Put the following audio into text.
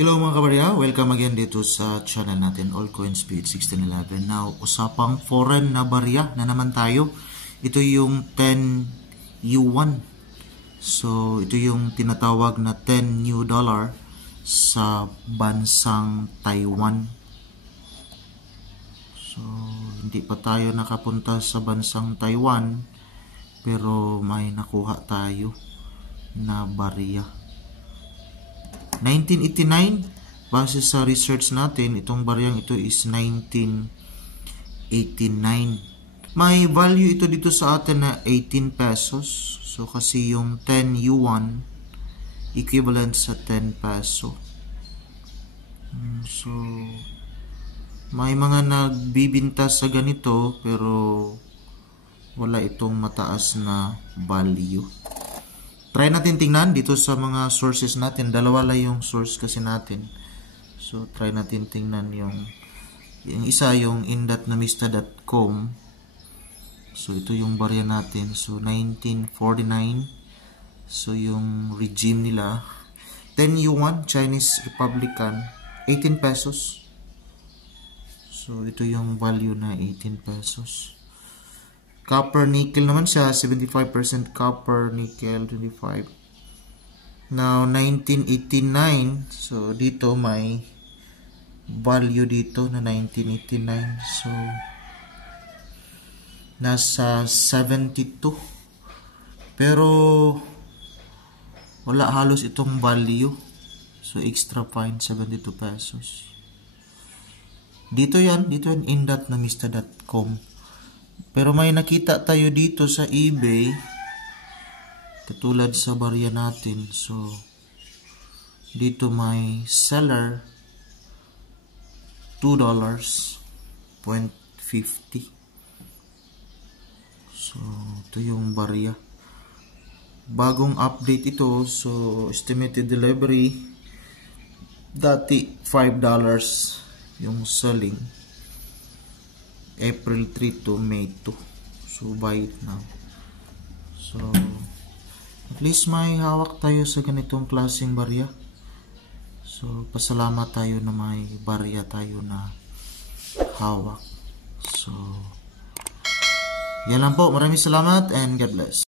Hello mga kabarya, welcome again dito sa channel natin, Altcoin Speed 1611. Now, usapang foreign na barya na naman tayo. Ito yung 10 yuan. So, ito yung tinatawag na 10 new dollar sa bansang Taiwan. So, hindi pa tayo nakapunta sa bansang Taiwan, pero may nakuha tayo na barya. 1989, base sa research natin, itong baryang ito is 1989. May value ito dito sa atin na 18 pesos. So, kasi yung 10 yuan, equivalent sa 10 peso. So, may mga nagbibinta sa ganito, pero wala itong mataas na value. Try natin tingnan dito sa mga sources natin. Dalawa lang yung source kasi natin. So, try natin tingnan yung isa, yung in.namista.com. So, ito yung barya natin. So, 1949. So, yung regime nila. 10 yuan, Chinese Republican. 18 pesos. So, ito yung value na 18 pesos. Copper nickel naman siya, 75% copper nickel, 25. Now 1989, so dito may value dito na 1989. So nasa 72. Pero wala halos itong value. So extra fine 72 pesos. Dito yan in.namista.com. Pero may nakita tayo dito sa eBay, katulad sa barya natin. So, dito may seller $2.50. So, ito yung barya. Bagong update ito. So, estimated delivery, dati $5 yung selling. April 3 to May 2. So, buy it now. So, at least may hawak tayo sa ganitong klaseng barya. So, pasalamat tayo na may barya tayo na hawak. So, yan lang po. Maraming salamat and God bless.